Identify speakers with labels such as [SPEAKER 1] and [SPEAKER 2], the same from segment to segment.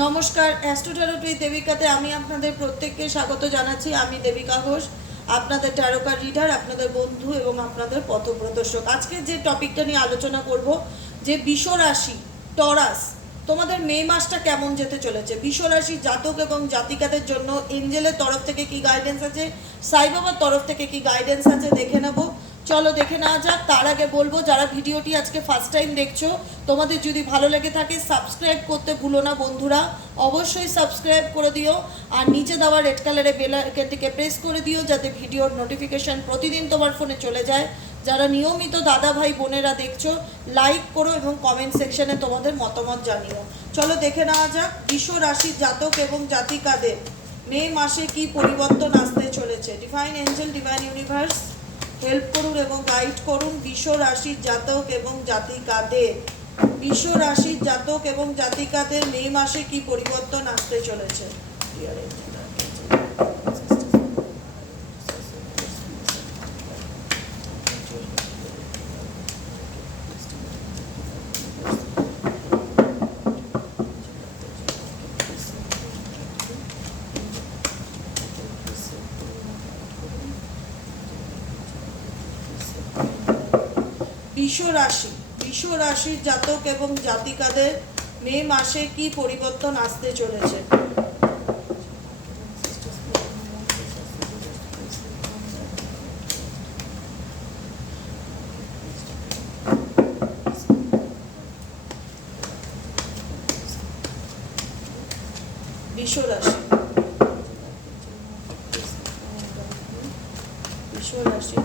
[SPEAKER 1] নমস্কার অ্যাস্ট্রোট্যারোট উইথ দেবিকাতে আমি আপনাদের প্রত্যেককে স্বাগত জানাচ্ছি। আমি দেবিকা ঘোষ, আপনাদের ট্যারোকার রিডার, আপনাদের বন্ধু এবং আপনাদের পথপ্রদর্শক। আজকে যে টপিকটা নিয়ে আলোচনা করব, যে বিষ রাশি টরাস, তোমাদের মে মাসটা কেমন যেতে চলেছে? বিষ রাশি জাতক এবং জাতিকাদের জন্য এঞ্জেলের তরফ থেকে কি গাইডেন্স আছে? সাইবাবার তরফ থেকে কি গাইডেন্স আছে? দেখে নেব। চলো দেখে নেওয়া যাক। তার আগে বলব, যারা ভিডিওটি আজকে ফার্স্ট টাইম দেখছ, তোমাদের যদি ভালো লেগে থাকে সাবস্ক্রাইব করতে ভুলো না বন্ধুরা। অবশ্যই সাবস্ক্রাইব করে দিও। আর নিচে দেওয়া রেড কালারের বেল আইকনটিকে প্রেস করে দিও, যাতে ভিডিওর নোটিফিকেশন প্রতিদিন তোমার ফোনে চলে যায়। যারা নিয়মিত দাদা ভাই বোনেরা দেখছ লাইক করো এবং কমেন্ট সেকশনে তোমাদের মতামত জানিও। চলো দেখে নেওয়া যাক বিশ্ব রাশির জাতক এবং জাতিকাদের মে মাসে কি পরিবর্তন আসতে চলেছে? Divine angel divine universe help করুন এবং গাইড করুন বিশ্ব রাশির জাতক এবং জাতিকাদের। বিশ্ব রাশির জাতক এবং জাতিকাদের মে মাসে কি পরিবর্তন আসতে চলেছে? বিশ্ব রাশি বিশ্ব রাশির জাতক এবং জাতিকাদের মে মাসে কি পরিবর্তন আসতে চলেছে? বিশ্ব রাশি বিশ্ব রাশির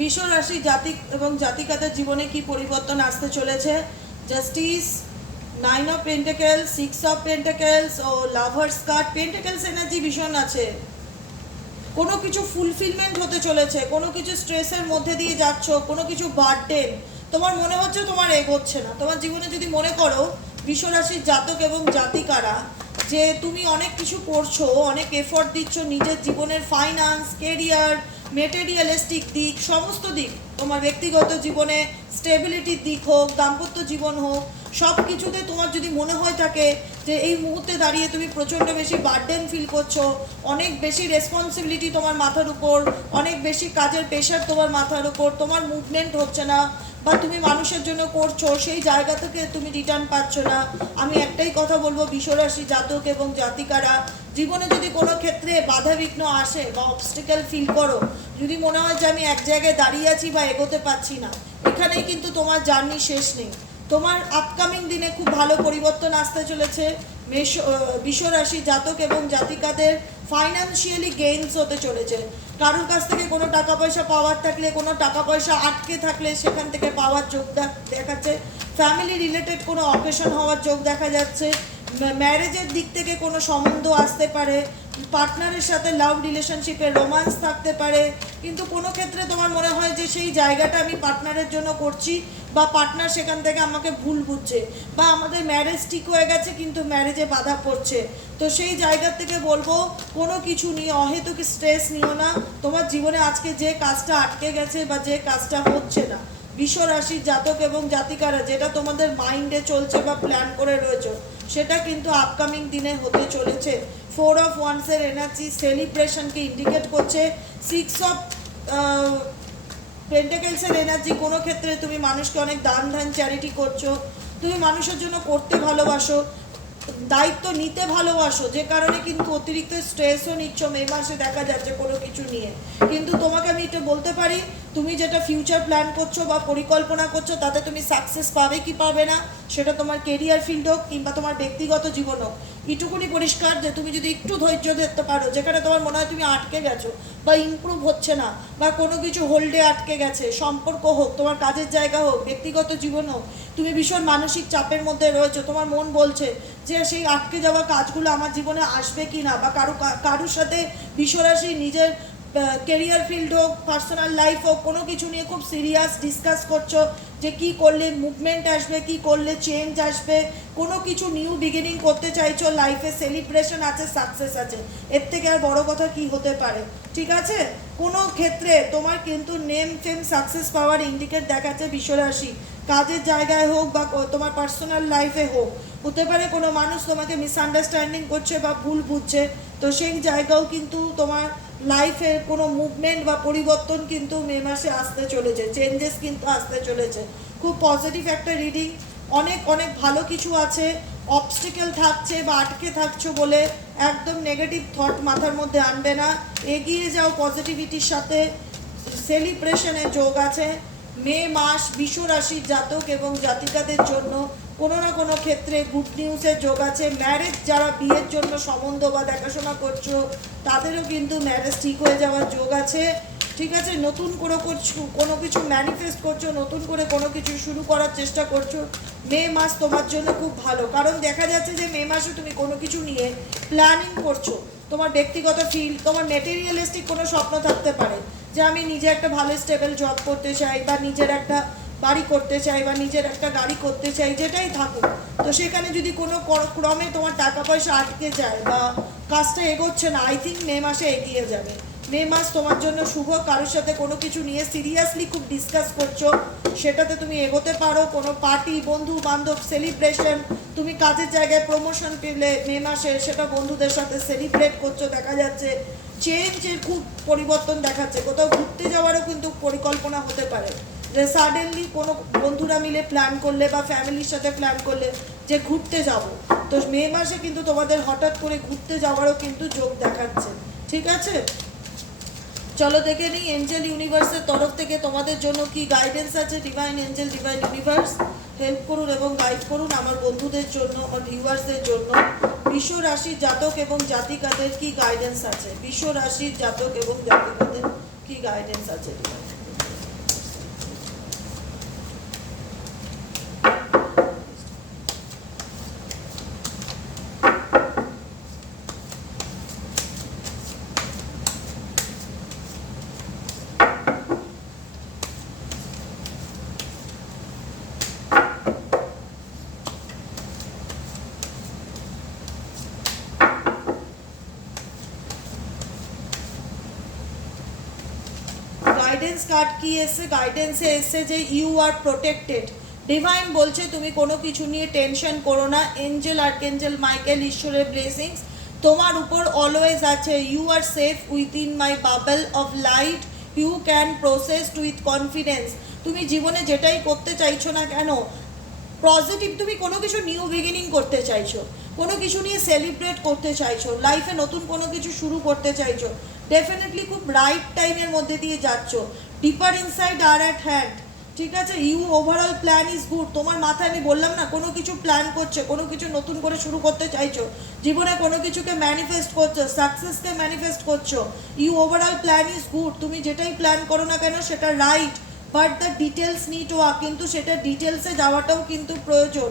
[SPEAKER 1] বিশ্ব রাশি জাতি এবং জাতিকাদের জীবনে কি পরিবর্তন আসতে চলেছে? Justice nine of pentacles six of pentacles O lovers card pentacles energy ভীষণ আছে। কোনো কিছু ফুলফিলমেন্ট হতে চলেছে, কোনো কিছু স্ট্রেসের মধ্যে দিয়ে যাচ্ছ, কোনো কিছু বার্ডেন তোমার মনে হচ্ছে তোমার এগোচ্ছে না। তোমার জীবনে যদি মনে করো বিশ্বরাশির জাতক এবং জাতিকারা, যে তুমি অনেক কিছু করছ, অনেক এফোর্ট দিচ্ছ নিজের জীবনের ফাইন্যান্স কেরিয়ার মেটেরিয়ালিস্টিক দিক, সমস্ত দিক, তোমার ব্যক্তিগত জীবনে স্টেবিলিটির দিক হোক, দাম্পত্য জীবন হোক সব কিছুতে তোমার যদি মনে হয় থাকে যে এই মুহূর্তে দাঁড়িয়ে তুমি প্রচণ্ড বেশি বার্ডেন ফিল করছ, অনেক বেশি রেসপন্সিবিলিটি তোমার মাথার উপর, অনেক বেশি কাজের প্রেশার তোমার মাথার উপর, তোমার মুভমেন্ট হচ্ছে না বা তুমি মানুষের জন্য করছ, সেই জায়গা থেকে তুমি রিটার্ন পাচ্ছ না। আমি একটাই কথা বলব, বিশ্বরাশি জাতক এবং জাতিকারা জীবনে যদি কোনো ক্ষেত্রে বাধা বিঘ্ন আসে বা অবস্টিক্যাল ফিল করো, যদি মনে হয় যে আমি এক জায়গায় দাঁড়িয়ে আছি বা এগোতে পারছি না, এখানেই কিন্তু তোমার জার্নি শেষ নেই। তোমার আপকামিং দিনে খুব ভালো পরিবর্তন আসতে চলেছে। মেষ বিশ্বরাশি জাতক এবং জাতিকাদের ফাইন্যান্সিয়ালি গেইনস হতে চলেছে। কারোর কাছ থেকে কোনো টাকা পয়সা পাওয়ার থাকলে, কোনো টাকা পয়সা আটকে থাকলে সেখান থেকে পাওয়ার যোগ দেখ- দেখাচ্ছে। ফ্যামিলি রিলেটেড কোনো অকেশন হওয়ার যোগ দেখা যাচ্ছে। ম্যারেজের দিক থেকে কোনো সম্বন্ধ আসতে পারে পার্টনারের সাথে লাভ রিলেশনশিপে রোমান্স থাকতে পারে, কিন্তু কোনো ক্ষেত্রে তোমার মনে হয় যে সেই জায়গাটা আমি পার্টনারের জন্য করছি বা পার্টনার সেখান থেকে আমাকে ভুল বুঝছে বা আমাদের ম্যারেজ ঠিক হয়ে গেছে কিন্তু ম্যারেজে বাধা পড়ছে। তো সেই জায়গা থেকে বলব, কোনো কিছু নিয়ে, অহেতুক স্ট্রেস নিও না। তোমার জীবনে আজকে যে কাজটা আটকে গেছে বা যে কাজটা হচ্ছে না বিশ্ব রাশির জাতক এবং জাতিকারা, যেটা তোমাদের মাইন্ডে চলছে বা প্ল্যান করে রয়েছে সেটা কিন্তু আপকামিং দিনে হতে চলেছে। ফোর অফ ওয়ান্সের এনার্জি সেলিব্রেশনকে ইন্ডিকেট করছে। সিক্স অফ পেন্টাকেলসের এনার্জি কোনো ক্ষেত্রে তুমি মানুষকে অনেক দান ধান চ্যারিটি করছ। তুমি মানুষের জন্য করতে ভালোবাসো। দায়িত্ব নিতে ভালোবাসো, যে কারণে কিন্তু অতিরিক্ত স্ট্রেসও নিচ্ছ মে মাসে, দেখা যাচ্ছে কোনো কিছু নিয়ে। কিন্তু তোমাকে আমি এটা বলতে পারি, তুমি যেটা ফিউচার প্ল্যান করছ বা পরিকল্পনা করছ, তাতে তুমি সাকসেস পাবে কি পাবে না, সেটা তোমার কেরিয়ার ফিল্ড হোক কিংবা তোমার ব্যক্তিগত জীবন হোক। এটুকুনি পরিষ্কার যে তুমি যদি একটু ধৈর্য ধরতে পারো, যেখানে তোমার মনে হয় তুমি আটকে গেছো বা ইমপ্রুভ হচ্ছে না বা কোনো কিছু হোল্ডে আটকে গেছে, সম্পর্ক হোক, তোমার কাজের জায়গা হোক, ব্যক্তিগত জীবন হোক, তুমি ভীষণ মানসিক চাপের মধ্যে রয়েছো, তোমার মন বলছে যে সেই আটকে যাওয়া কাজগুলো আমার জীবনে আসবে কি না, বা কারও কারোর সাথে বিশ্বরাশি নিজের কেরিয়ার ফিল্ড হোক পার্সোনাল লাইফ হোক, কোনো কিছু নিয়ে খুব সিরিয়াস ডিসকাস করছ যে কি করলে মুভমেন্ট আসবে, কি করলে চেঞ্জ আসবে, কোনো কিছু নিউ বিগিনিং করতে চাইছো লাইফে সেলিব্রেশন আছে সাকসেস আছে, এর থেকে আর বড় কথা কি হতে পারে? ঠিক আছে? কোনো ক্ষেত্রে তোমার কিন্তু নেম ফেম সাকসেস পাওয়ার ইন্ডিকেট দেখাচ্ছে বিশ্বরাশি। কাজের জায়গায় হোক বা তোমার পার্সোনাল লাইফে হোক হতে পারে কোনো মানুষ তোমাকে মিসআন্ডারস্ট্যান্ডিং করছে বা ভুল বুঝছে, তো সেই জায়গাও কিন্তু তোমার লাইফের কোনো মুভমেন্ট বা পরিবর্তন কিন্তু মে মাসে আসতে চলেছে চেঞ্জেস কিন্তু আসতে চলেছে। খুব পজিটিভ একটা রিডিং অনেক অনেক ভালো কিছু আছে অবস্টিকেল থাকছে বা আটকে থাকছো বলে একদম নেগেটিভ থট মাথার মধ্যে আনবে না। এগিয়ে যাও পজিটিভিটির সাথে সেলিব্রেশনের যোগ আছে। মে মাস বিশ্ব রাশির জাতক এবং জাতিকাদের জন্য কোনো না কোনো ক্ষেত্রে গুড নিউজের যোগ আছে। ম্যারেজ যারা বিয়ের জন্য সম্বন্ধ বা দেখাশোনা করছ, তাদেরও কিন্তু ম্যারেজ ঠিক হয়ে যাওয়ার যোগ আছে। ঠিক আছে, নতুন করে করছ কোনো কিছু ম্যানিফেস্ট করছ, নতুন করে কোনো কিছু শুরু করার চেষ্টা করছ, মে মাস তোমার জন্য খুব ভালো। কারণ দেখা যাচ্ছে যে মে মাসে তুমি কোনো কিছু নিয়ে প্ল্যানিং করছ। তোমার ব্যক্তিগত ফিল্ড তোমার মেটেরিয়ালিস্টিক কোনো স্বপ্ন থাকতে পারে যে আমি নিজে একটা ভালো স্টেবল জব করতে চাই বা নিজের একটা বাড়ি করতে চাই বা নিজের একটা গাড়ি করতে চাই, যেটাই থাকুক। তো সেখানে যদি কোনো ক্রমে তোমার টাকা পয়সা আটকে যায় বা কাজটা এগোচ্ছে না আই থিঙ্ক মে মাসে এগিয়ে যাবে। মে মাস তোমার জন্য শুভ, কারোর সাথে কোনো কিছু নিয়ে সিরিয়াসলি খুব ডিসকাস করছ সেটাতে তুমি এগোতে পারো, কোনো পার্টি, বন্ধু, বান্ধব সেলিব্রেশন তুমি কাজের জায়গায় প্রমোশন পেলে মে মাসে, সেটা বন্ধুদের সাথে সেলিব্রেট করছ, দেখা যাচ্ছে চেঞ্জের খুব পরিবর্তন দেখাচ্ছে। কোথাও ঘুরতে যাওয়ারও কিন্তু পরিকল্পনা হতে পারে। যে সাডেনলি কোনো বন্ধুরা মিলে প্ল্যান করলে বা ফ্যামিলির সাথে প্ল্যান করলে যে ঘুরতে যাব, তো মে মাসে কিন্তু তোমাদের হঠাৎ করে ঘুরতে যাওয়ারও কিন্তু যোগ দেখাচ্ছে। ঠিক আছে? চলো দেখে নিই এঞ্জেল ইউনিভার্সের তরফ থেকে তোমাদের জন্য কি গাইডেন্স আছে? Divine angel divine universe help করুন এবং গাইড করুন আমার বন্ধুদের জন্য আমার ভিউয়ার্সদের জন্য। বিশ্ব রাশির জাতক এবং জাতিকাদের কি গাইডেন্স আছে? বিশ্ব রাশির জাতক এবং জাতিকাদের কি গাইডেন্স আছে? গাইডেন্স কার্ড কি এসছে? গাইডেন্সে এসছে যে ইউ আর প্রোটেক্টেড ডিভাইন বলছে তুমি কোনো কিছু নিয়ে টেনশন করো না। এঞ্জেল আর্কেঞ্জেল মাইকেল ঈশ্বরের ব্লেসিংস তোমার উপর অলওয়েজ আছে। You are safe within my bubble of light you can process with confidence তুমি জীবনে যেটাই করতে চাইছো না কেন পজিটিভ তুমি কোনো কিছু নিউ বিগিনিং করতে চাইছো। কোনো কিছু নিয়ে সেলিব্রেট করতে চাইছো। লাইফে নতুন কোনো কিছু শুরু করতে চাইছো। ডেফিনেটলি খুব রাইট টাইমের মধ্যে দিয়ে যাচ্ছ। Deeper inside are at hand ঠিক আছে? You overall plan is good তোমার মাথায় আমি বললাম না, কোনো কিছু প্ল্যান করছে, কোনো কিছু নতুন করে শুরু করতে চাইছো, জীবনে কোনো কিছুকে ম্যানিফেস্ট করছ সাকসেসকে ম্যানিফেস্ট করছ you overall plan is good তুমি যেটাই প্ল্যান করো না কেন, সেটা right but the details need work কিন্তু সেটা ডিটেলসে যাওয়াটাও কিন্তু প্রয়োজন।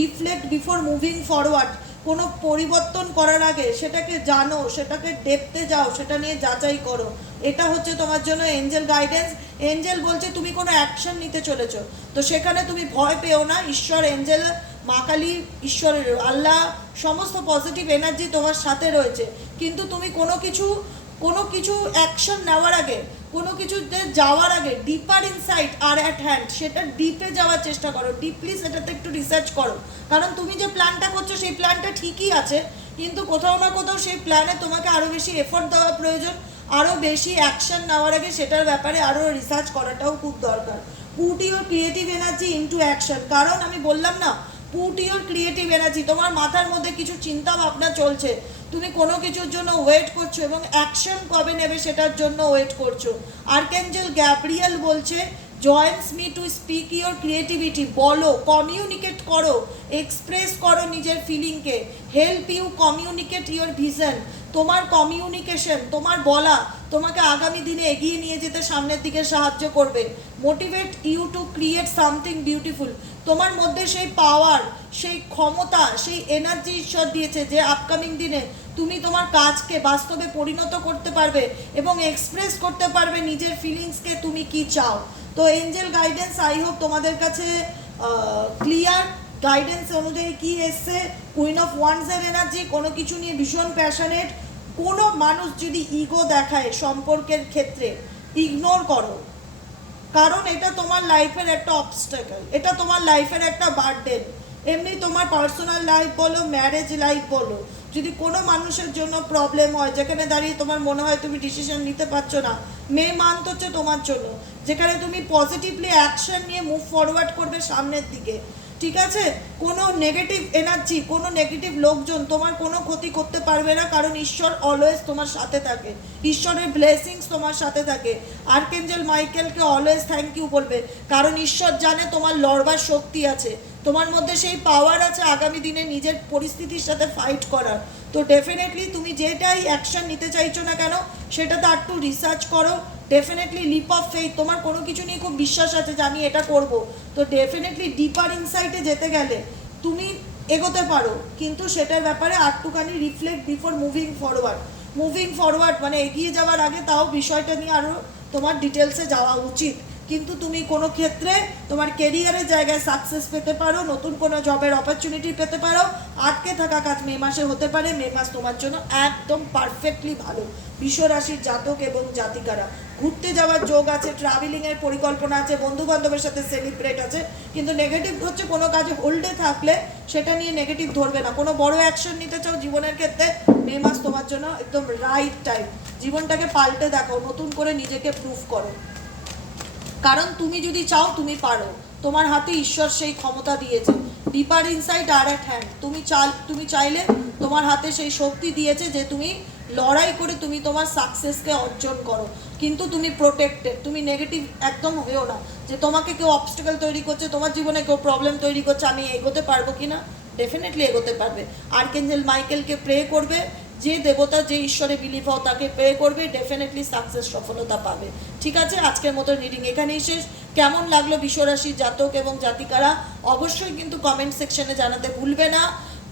[SPEAKER 1] রিফ্লেক্ট বিফোর মুভিং ফরওয়ার্ড কোনো পরিবর্তন করার আগে সেটাকে জানো, সেটাকে ডেপতে যাও, সেটা নিয়ে যাচাই করো। এটা হচ্ছে তোমার জন্য এঞ্জেল গাইডেন্স এঞ্জেল বলছে, তুমি কোনো অ্যাকশন নিতে চলেছো। তো সেখানে তুমি ভয় পেও না। ঈশ্বর এঞ্জেল মা কালী ঈশ্বরের আল্লাহ সমস্ত পজিটিভ এনার্জি তোমার সাথে রয়েছে। কিন্তু তুমি কোনো কিছু কোনো কিছু অ্যাকশন নেওয়ার আগে, কোনো কিছুতে যাওয়ার আগে deeper insight are at hand সেটা ডিপে যাওয়ার চেষ্টা করো। ডিপলি সেটাতে একটু রিসার্চ করো। কারণ তুমি যে প্ল্যানটা করছ, সেই প্ল্যানটা ঠিকই আছে। কিন্তু কোথাও না কোথাও সেই প্ল্যানে তোমাকে আরও বেশি এফোর্ট দেওয়া প্রয়োজন। আরও বেশি অ্যাকশন নেওয়ার আগে সেটার ব্যাপারে আরও রিসার্চ করাটাও খুব দরকার। Put your creative energy into action কারণ আমি বললাম না পুট ইউর ক্রিয়েটিভ এনার্জি তোমার মাথার মধ্যে কিছু চিন্তা ভাবনা চলছে। তুমি কোনো কিছুর জন্য ওয়েট করছ এবং অ্যাকশন কবে নেবে সেটার জন্য ওয়েট করছ। আর্কেঞ্জেল গ্যাব্রিয়েল বলছে joins me to speak your creativity বলো কমিউনিকেট করো এক্সপ্রেস করো নিজের ফিলিংকে help you communicate your vision তোমার কমিউনিকেশন তোমার বলা, তোমাকে আগামী দিনে এগিয়ে নিয়ে যেতে সামনের দিকে সাহায্য করবে। Motivate you to create something beautiful তোমার মধ্যে সেই পাওয়ার সেই ক্ষমতা, সেই এনার্জি ঈশ্বর দিয়েছে যে আপকামিং দিনে তুমি তোমার কাজকে বাস্তবে পরিণত করতে পারবে এবং এক্সপ্রেস করতে পারবে নিজের ফিলিংসকে তুমি কি চাও। তো এঞ্জেল গাইডেন্স আই হোপ তোমাদের কাছে ক্লিয়ার গাইডেন্স অনুযায়ী কি এসছে? কুইন অফ ওয়ান্সের এনার্জি কোনো কিছু নিয়ে ভীষণ প্যাশনেট কোনো মানুষ যদি ইগো দেখায় সম্পর্কের ক্ষেত্রে ইগনোর করো। কারণ এটা তোমার লাইফের একটা অবস্টাকেল এটা তোমার লাইফের একটা বার্ডেন এমনি তোমার পার্সোনাল লাইফ বলো ম্যারেজ লাইফ বলো যদি কোনো মানুষের জন্য প্রবলেম হয়, যেখানে দাঁড়িয়ে তোমার মনে হয় তুমি ডিসিশন নিতে পারছ না, মে মান্থ হচ্ছে তোমার জন্য, যেখানে তুমি পজিটিভলি অ্যাকশন নিয়ে মুভ ফরওয়ার্ড করবে সামনের দিকে, ঠিক আছে? কোনো নেগেটিভ এনার্জি কোনো নেগেটিভ লোকজন তোমার কোনো ক্ষতি করতে পারবে না, কারণ ঈশ্বর অলওয়েজ তোমার সাথে থাকে, ঈশ্বরের ব্লেসিংস তোমার সাথে থাকে আর্কেঞ্জেল মাইকেলকে অলওয়েজ থ্যাংক ইউ বলবে, কারণ ঈশ্বর জানে তোমার লড়বার শক্তি আছে তোমার মধ্যে সেই পাওয়ার আছে আগামী দিনে নিজের পরিস্থিতির সাথে ফাইট করার। তো ডেফিনেটলি তুমি যেটাই অ্যাকশন নিতে চাইছো না কেন, সেটাতে একটু রিসার্চ করো। ডেফিনেটলি লিপ অফ ফেইথ তোমার কোনো কিছু নিয়ে খুব বিশ্বাস আছে যে আমি এটা করব। তো ডেফিনেটলি ডিপার ইনসাইটে যেতে গেলে তুমি এগোতে পারো, কিন্তু সেটার ব্যাপারে আটটুখানি reflect before moving forward moving forward মানে এগিয়ে যাওয়ার আগে তাও বিষয়টা নিয়ে আরও তোমার ডিটেলসে যাওয়া উচিত। কিন্তু তুমি কোনো ক্ষেত্রে তোমার কেরিয়ারের জায়গায় সাকসেস পেতে পারো, নতুন কোনো জবের অপরচুনিটি পেতে পারো। আটকে থাকা কাজ মে মাসে হতে পারে, মে মাস তোমার জন্য একদম পারফেক্টলি ভালো। বিশ্বরাশির জাতক এবং জাতিকারা, ঘুরতে যাওয়ার যোগ আছে ট্রাভেলিংয়ের পরিকল্পনা আছে বন্ধু বান্ধবের সাথে সেলিব্রেট আছে, কিন্তু নেগেটিভ হচ্ছে কোনো কাজে হোল্ডে থাকলে সেটা নিয়ে নেগেটিভ ধরবে না। কোনো বড় অ্যাকশন নিতে চাও জীবনের ক্ষেত্রে, মে মাস তোমার জন্য একদম রাইট টাইম জীবনটাকে পাল্টে দেখো নতুন করে নিজেকে প্রুফ করো। কারণ তুমি যদি চাও, তুমি পারো। তোমার হাতে ঈশ্বর সেই ক্ষমতা দিয়েছে। Deeper inside R at hand তুমি চাল, তুমি চাইলে তোমার হাতে সেই শক্তি দিয়েছে যে তুমি লড়াই করে তুমি তোমার সাকসেসকে অর্জন করো। কিন্তু তুমি প্রোটেক্টেড তুমি নেগেটিভ একদম হয়েও না। যে তোমাকে কেউ অবস্টেকেল তৈরি করছে, তোমার জীবনে কেউ প্রবলেম তৈরি করছে, আমি এগোতে পারব কি না ডেফিনেটলি এগোতে পারবে। আর্কেঞ্জেল মাইকেলকে প্রে করবে। যে দেবতা যে ঈশ্বরে বিলিভ হও, তাকে পে করবে ডেফিনেটলি সাকসেস সফলতা পাবে। ঠিক আছে? আজকের মতো রিডিং এখানেই শেষ। কেমন লাগল বিশ্বরাশির জাতক এবং জাতিকারা? অবশ্যই কিন্তু কমেন্ট সেকশনে জানাতে ভুলবে না।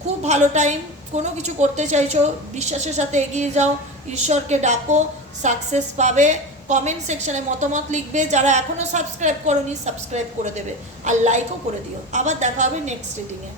[SPEAKER 1] খুব ভালো টাইম কোনো কিছু করতে চাইছো, বিশ্বাসের সাথে এগিয়ে যাও, ঈশ্বরকে ডাকো সাকসেস পাবে। কমেন্ট সেকশনে মতামত লিখবে। যারা এখনও সাবস্ক্রাইব করোনি সাবস্ক্রাইব করে দেবে। আর লাইকও করে দিও। আবার দেখা হবে নেক্সট রিডিংয়ে